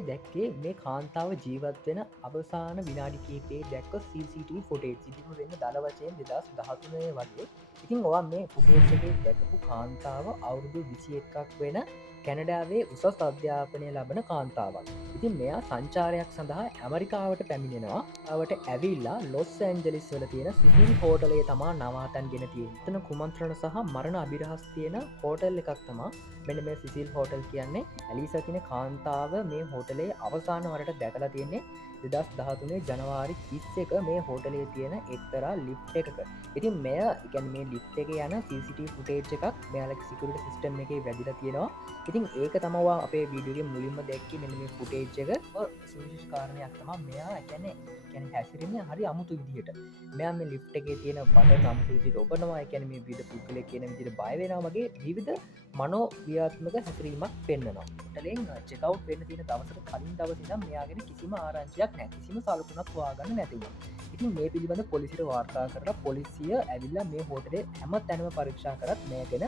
මේ දැක්කේ මේ කාන්තාව ජීවත් වෙන අවසාන විනාඩි කීපේ දැක්ක CCTV ෆොටේ සිටිපු වෙන්න දළ වචයෙන් 2013 වගේ. ඉතින් ඔවා මේ ෆුටේජ්ගේ දැකපු කාන්තාව අවුරුදු 21ක් වෙන කැනඩාවේ උසස් අධ්‍යාපනය ලබන කාන්තාවක්. ඉතින් මෙයා සංචාරයක් සඳහා ඇමරිකාවට පැමිණෙනවා. අවට ඇවිල්ලා ලොස් ඇන්ජලිස් වල තියෙන සිසිල් හෝටලේ තමා නවාතන් ගෙන තියෙන. එතන කුමන්ත්‍රණ සහ මරණ අභිරහස් තියෙන හෝටල් එකක් තමා මෙන්න මේ සිසිල් හෝටල් කියන්නේ. ඇලිසා කියන කාන්තාව මේ හෝටලේ අවසාන වරට දැකලා තියෙන්නේ 2013 ජනවාරි 31 මේ හෝටලේ තියෙන එක්තරා ලිෆ්ට් එකක. ඉතින් මෙය ඉගැන් මේ ලිෆ්ට් එක යන CCTV ෆුටේජ් එකක් මෙයාලගේ සිකියුරිටි සිස්ටම් එකේ වැදිලා තියෙනවා. ඉතින් ඒක තමවා අපේ වීඩියෝගේ මුලින්ම දැක්කේ මෙන්න මේ ෆුටේජ් එක. සුවිශේෂ කාරණයක් තමයි මෙයා කියන්නේ හැසිරෙන්නේ හරි අමුතු විදිහට. මෙයා මේ ලිෆ්ට් එකේ තියෙන බටන් අමුතු විදිහට ඔබනවා. ඒ කියන්නේ මේ විවිධ පුද්ගලයෙක් කියන විදිහට බය වෙනවා වගේ විවිධ මනෝ ව්‍යාත්මක හැසිරීමක් පෙන්වනවා. හෝටලෙන් චෙක් අවුට් වෙන්න තියෙන දවසට කලින් දවසේ ඉඳන් මෙයාගෙන කිසිම ආරංචියක් නැහැ. කිසිම සලකුණක් හොයාගන්න නැති වුණා. ඉතින් මේ පිළිබඳ පොලිසියට වාර්තා කරලා පොලිසිය ඇවිල්ලා මේ හෝටලේ හැම තැනම පරීක්ෂා කරත් මේ ගැන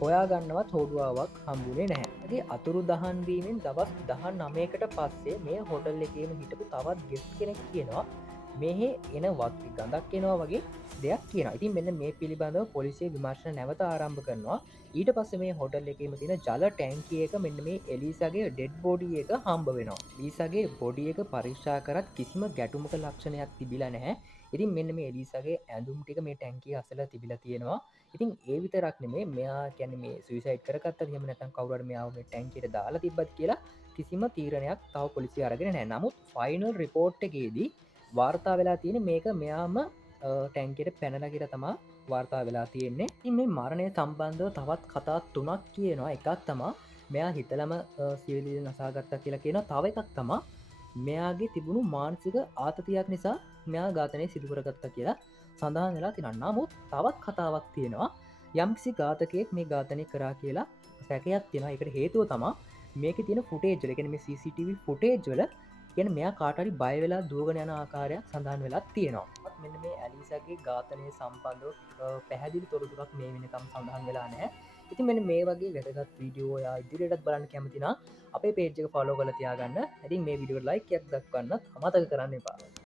හොයාගන්නවත් හෝඩුවාවක් හම්බුනේ නැහැ. අතුරු දහන්වීමෙන් දවස් 19කට පස්සේ මේ හොටල් එකේම හිටපු තවත් ගෙස්ට් කෙනෙක් කියනවා මෙහෙ එන වත්ති ගඳක් එනවා වගේ දෙයක් කියනවා. ඉතින් මෙන්න මේ පිළිබඳව පොලිසිය විමර්ශන නැවත ආරම්භ කරනවා. ඊට පස්සේ මේ හොටල් එකේම තියෙන ජල ටැංකිය එක මෙන්න මේ එලිසාගේ ඩෙඩ් බොඩි එක හම්බ වෙනවා. එලිසාගේ බොඩි එක පරීක්ෂා කරත් කිසිම ගැටුමක ලක්ෂණයක් තිබිලා නැහැ. ඉතින් මෙන්න මේ එලිසාගේ ඇඳුම් ටික මේ ටැංකිය අසල තිබිලා තියෙනවා. ඉතින් ඒ විතරක් නෙමේ මෙයා කියන්නේ මේ සුයිසයිඩ් කරගත්තද එහෙම නැත්නම් කවුරු හරි මෙයාව මේ ටැංකියට දාලා තිබ්බත් කියලා කිසිම තීරණයක් තව පොලිසිය අරගෙන නැහැ. නමුත් ෆයිනල් රිපෝට් එකේදී වාර්තා වෙලා තියෙන මේක මෙයාම ටැංකියට පැනලා කියලා තමා වාර්තා වෙලා තියෙන්නේ. ඉතින් මේ මරණය සම්බන්ධව තවත් කතා තුනක් කියනවා. එකක් තමා මෙයා හිතලම සියලු නසාගත්තා කියලා කියනවා. තව එකක් තමා මෙයාගේ තිබුණු මානසික ආතතියක් නිසා මෙයා ඝාතනය සිදු කරගත්තා කියලා සඳහන් වෙලා තියෙනවා. නමුත් තවත් කතාවක් තියෙනවා. යම්කිසි ඝාතකයෙක් මේ ඝාතනය කරා කියලා සැකයක් තියෙනවා. ඒකට හේතුව තමා මේකේ තියෙන ෆුටේජ් වල, කියන්නේ මේ CCTV ෆුටේජ් වල කියන්නේ මෙයා කාට හරි බය වෙලා දුවගෙන යන ආකාරයක් සඳහන් වෙලා තියෙනවා. මෙන්න මේ ඇලිසාගේ ඝාතනය සම්බන්ධව පැහැදිලි තොරතුරක් මේ වෙනකම් සඳහන් වෙලා නැහැ. ඉතින් මෙන්න මේ වගේ වැදගත් වීඩියෝ ඔයා ඉදිරියටත් බලන්න කැමති නම් අපේ පේජ් එක ෆලෝ කරලා තියාගන්න. ඉතින් මේ වීඩියෝට ලයික් එකක් දක්වන්නත් අමතක කරන්න එපා.